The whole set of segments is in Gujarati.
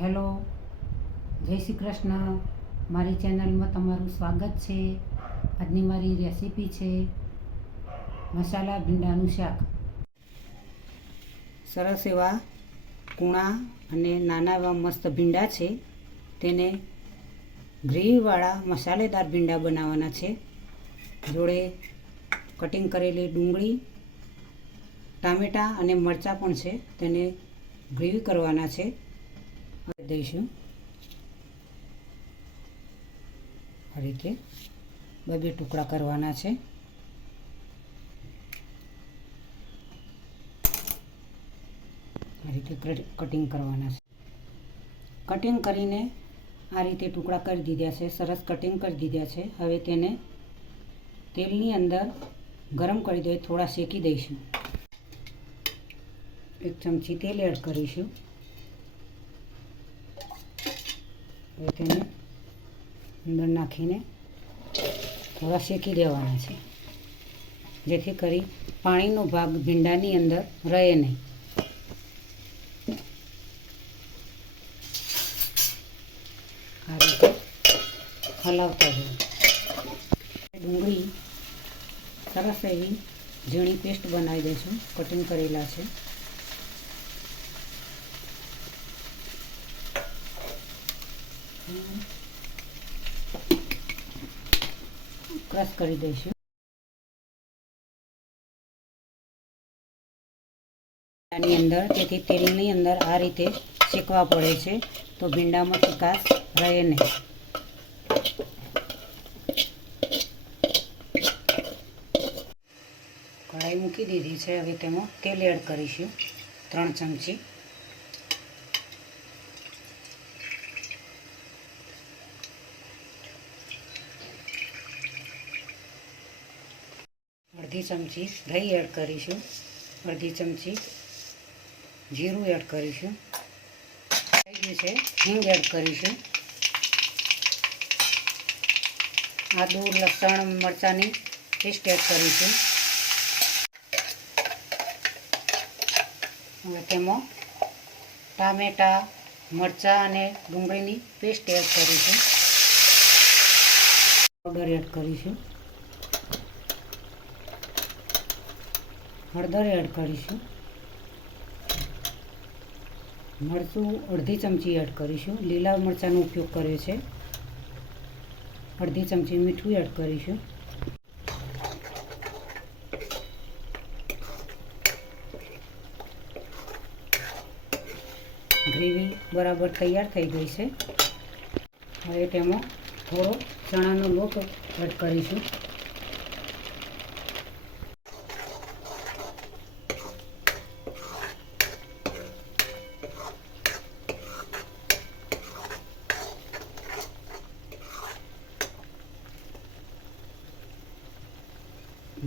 હેલો, જય શ્રી કૃષ્ણ. મારી ચેનલમાં તમારું સ્વાગત છે. આજની મારી રેસીપી છે મસાલા ભીંડાનું શાક. સરસ એવા કૂણા અને નાના એવા મસ્ત ભીંડા છે. તેને ગ્રેવીવાળા મસાલેદાર ભીંડા બનાવવાના છે. જોડે કટિંગ કરેલી ડુંગળી, ટામેટાં અને મરચાં પણ છે. તેને ગ્રેવી કરવાના છે. દઈશું આ રીતે બે ટુકડા કરવાના છે. આ રીતે કટિંગ કરવાના છે. કટિંગ કરીને આ રીતે ટુકડા કરી દીધા છે. સરસ કટિંગ કરી દીધા છે. હવે તેને તેલની અંદર ગરમ કરી દઈએ, થોડા શેકી દઈશું. 1 ચમચી તેલ એડ કરીશું. હવે તેને અંદર નાખીને થોડા શેકી દેવાના છે, જેથી કરી પાણીનો ભાગ ભીંડાની અંદર રહે નહીં. આ રીતે હલાવતા જવું. ડુંગળી સરસ એવી ઝીણી પેસ્ટ બનાવી દઈશું. કટિંગ કરેલા છે. ક્રશ કરી દઈશું. આની અંદર તેથી તેલની અંદર આ રીતે શેકવા પડે છે, તો ભીંડામાં ચિકાસ રહે નહીં. કઢાઈ મૂકી દીધી છે. હવે તેમાં તેલ એડ કરીશું 3 ચમચી. અડધી ચમચી રાઈ એડ કરીશું. અડધી ચમચી જીરું એડ કરીશું. થઈ ગયું છે. હિંગ એડ કરીશું. આદુ, લસણ, મરચાંની પેસ્ટ એડ કરીશું. હવે તેમાં ટામેટાં, મરચાં અને ડુંગળીની પેસ્ટ એડ કરીશું. પાવડર એડ કરીશું. હળદર એડ કરીશું. મરચું અડધી ચમચી એડ કરીશું. લીલા મરચાંનો ઉપયોગ કર્યો છે. અડધી ચમચી મીઠું એડ કરીશું. ગ્રેવી બરાબર તૈયાર થઈ ગઈ છે. હવે તેમાં થોડો ચણાનો લોટ એડ કરીશું.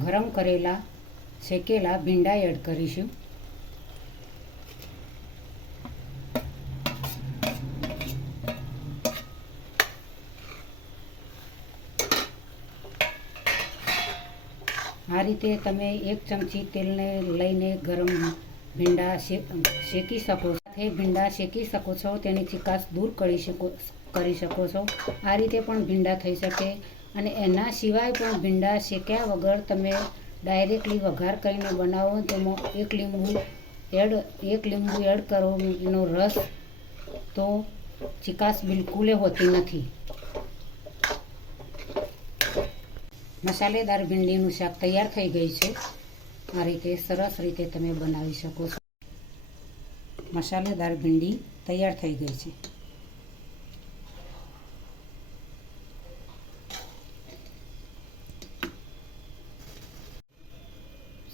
ગરમ કરેલા શેકેલા ભીંડા એડ કરીશું. આ રીતે તમે 1 ચમચી તેલને લઈને ગરમ ભીંડા શેકી શકો છો. સાથે ભીંડા શેકી શકો છો. તેની ચિકાસ દૂર કરી શકો છો. આ રીતે પણ ભીંડા થઈ શકે. અને એના સિવાય પણ ભીંડા શેક્યા વગર તમે ડાયરેક્ટલી વઘાર કરીને બનાવો. તેમાં એક લીંબુ એડ કરો એનો રસ, તો ચિકાસ બિલકુલ હોતી નથી. મસાલેદાર ભીંડીનું શાક તૈયાર થઈ ગઈ છે. આ રીતે સરસ રીતે તમે બનાવી શકો છો. મસાલેદાર ભીંડી તૈયાર થઈ ગઈ છે.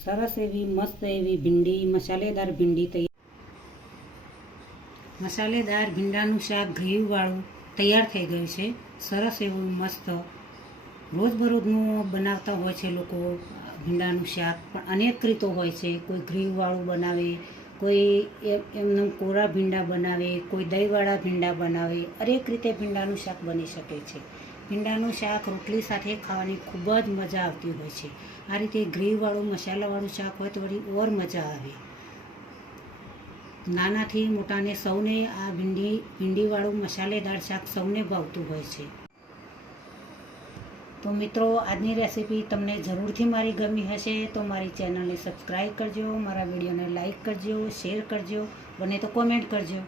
સરસ એવી મસ્ત એવી ભીંડી, મસાલેદાર ભીંડી તૈયાર. મસાલેદાર ભીંડાનું શાક ગ્રેવીવાળું તૈયાર થઈ ગયું છે. સરસ એવું મસ્ત રોજબરોજનું બનાવતા હોય છે લોકો ભીંડાનું શાક, પણ અનેક રીતો હોય છે. કોઈ ગ્રેવીવાળું બનાવે, કોઈ એમને કોરા ભીંડા બનાવે, કોઈ દહીંવાળા ભીંડા બનાવે. દરેક રીતે ભીંડાનું શાક બની શકે છે. ભીંડાનું શાક રોટલી સાથે ખાવાની ખૂબ જ મજા આવતી હોય છે. આ રીતે ગ્રેવીવાળું મસાલાવાળું શાક હોય તો વળી ઓર મજા આવે. નાનાથી મોટાને સૌને આ ભીંડીવાળું મસાલેદાર શાક સૌને ભાવતું હોય છે. તો મિત્રો, આજની રેસીપી તમને જરૂરથી મારી ગમી હશે તો મારી ચેનલને સબસ્ક્રાઈબ કરજો, મારા વિડીયોને લાઈક કરજો, શેર કરજો, બને તો કોમેન્ટ કરજો.